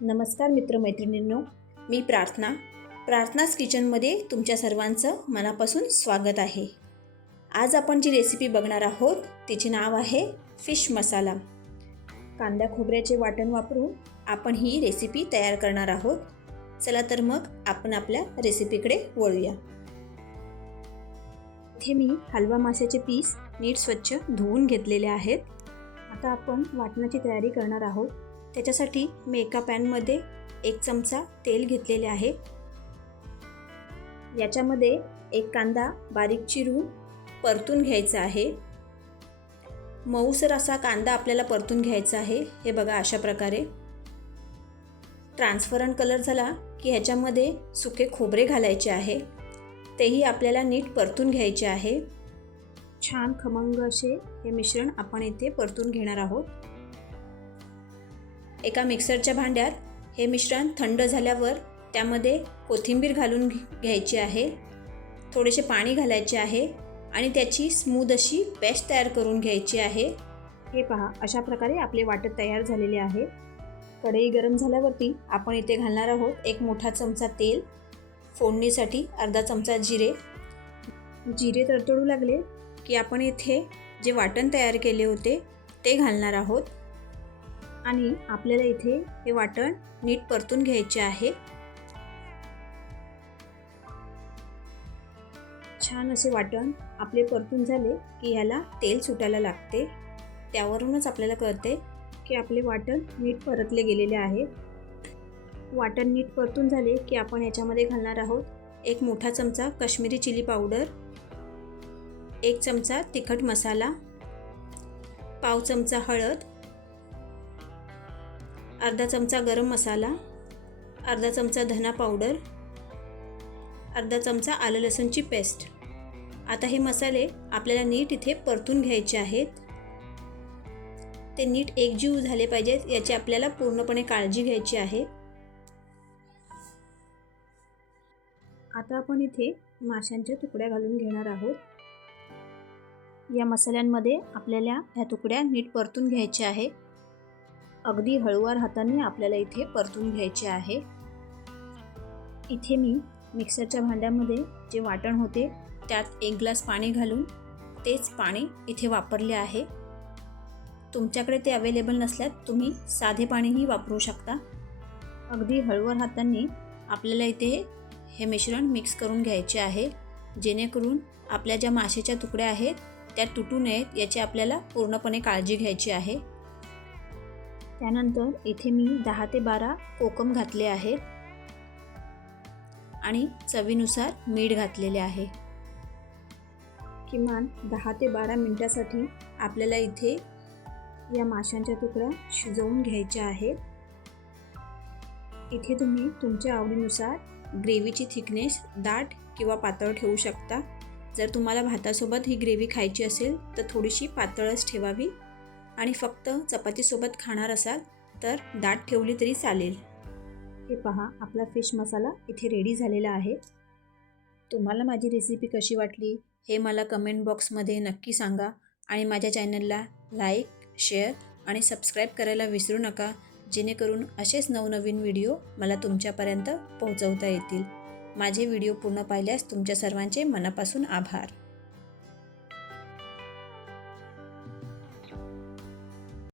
नमस्कार मित्रमैत्रिणींनो मी प्रार्थना. प्रार्थनाच किचनमध्ये तुमच्या सर्वांचं मनापासून स्वागत आहे. आज आपण जी रेसिपी बघणार आहोत तिचे नाव आहे फिश मसाला कांदा खोबऱ्याचे वाटण वापरून आपण ही रेसिपी तयार करणार आहोत. चला तर मग आपण आपल्या रेसिपीकडे वळूया. इथे मी हलवा माशाचे पीस नीट स्वच्छ धुवून घेतलेले आहेत. आता आपण वाटणाची तयारी करणार आहोत. त्याच्यासाठी मी एका पॅनमध्ये एक चमचा तेल घेतलेले आहे. याच्यामध्ये एक कांदा बारीक चिरून परतून घ्यायचा आहे. मऊसर असा कांदा आपल्याला परतून घ्यायचा आहे हे बघा अशा प्रकारे. ट्रान्सफरंट कलर झाला की ह्याच्यामध्ये सुके खोबरे घालायचे आहे. तेही आपल्याला नीट परतून घ्यायचे आहे. छान खमंग असे हे मिश्रण आपण इथे परतून घेणार आहोत. एका मिक्सरच्या भांड्यात हे मिश्रण थंड झाल्यावर त्यामध्ये कोथिंबीर घालून घ्यायची आहे. थोडेसे पाणी घालायचे आहे आणि त्याची स्मूद अशी पेस्ट तयार करून घ्यायची आहे. हे पहा अशा प्रकारे आपले वाटण तयार झालेले आहे. कढई गरम झाल्यावरती आपण इथे घालणार आहोत एक मोठा चमचा तेल फोडणीसाठी अर्धा चमचा जिरे. जिरे तडतडू लागले की आपण इथे जे वाटण तयार केले होते ते घालणार आहोत. आणि आपल्याला इथे हे वाटण नीट परतून घ्यायचे आहे. छान असे वाटण आपले परतून झाले की ह्याला तेल सुटायला लागते. त्यावरूनच आपल्याला कळते की आपले वाटण नीट परतले गेलेले आहे. वाटण नीट परतून झाले की आपण याच्यामध्ये घालणार आहोत एक मोठा चमचा कश्मीरी चिली पावडर एक चमचा तिखट मसाला पाव चमचा हळद अर्धा चमचा गरम मसाला अर्धा चमचा धना पावडर अर्धा चमचा आलं लसूणची पेस्ट. आता हे मसाले आपल्याला नीट इथे परतून घ्यायचे आहेत. ते नीट एकजीव झाले पाहिजेत याची आपल्याला पूर्णपणे काळजी घ्यायची आहे. आता आपण इथे माशांच्या तुकड्या घालून घेणार आहोत. या मसाल्यांमध्ये आपल्याला ह्या तुकड्या नीट परतून घ्यायच्या आहे अगदी हळूवार हाताने आपल्याला इथे परतून घ्यायचे आहे. इथे मी मिक्सरच्या भांड्यामध्ये जे वाटण होते त्यात एक ग्लास पाणी घालून तेच पाणी इथे वापरले आहे. तुमच्याकडे ते अवेलेबल नसल्यात तुम्ही साधे पाणीही वापरू शकता. अगदी हळूवार हातांनी आपल्याला इथे हे मिश्रण मिक्स करून घ्यायचे आहे जेणेकरून आपल्या ज्या माशाच्या तुकड्या आहेत त्या तुटू नयेत याची आपल्याला पूर्णपणे काळजी घ्यायची आहे. त्यानंतर इथे मी दहा ते बारा कोकम घातले आहेत आणि चवीनुसार मीठ घातलेले आहे. किमान दहा ते बारा मिनटासाठी आपल्याला इथे या माशांच्या तुकड्या शिजवून घ्यायच्या आहेत. इथे तुम्ही तुमच्या आवडीनुसार ग्रेव्हीची थिकनेस दाट किंवा पातळ ठेवू शकता. जर तुम्हाला भातासोबत ही ग्रेव्ही खायची असेल तर थोडीशी पातळच ठेवावी. आणि फक्त चपातीसोबत खाणार असाल तर दाट ठेवली तरी चालेल. हे पहा आपला फिश मसाला इथे रेडी झालेला आहे. तुम्हाला माझी रेसिपी कशी वाटली हे मला कमेंट बॉक्समध्ये नक्की सांगा आणि माझ्या चॅनलला लाईक शेअर आणि सबस्क्राईब करायला विसरू नका जेणेकरून असेच नवनवीन व्हिडिओ मला तुमच्यापर्यंत पोहोचवता येतील. माझे व्हिडिओ पूर्ण पाहिल्यास तुमच्या सर्वांचे मनापासून आभार.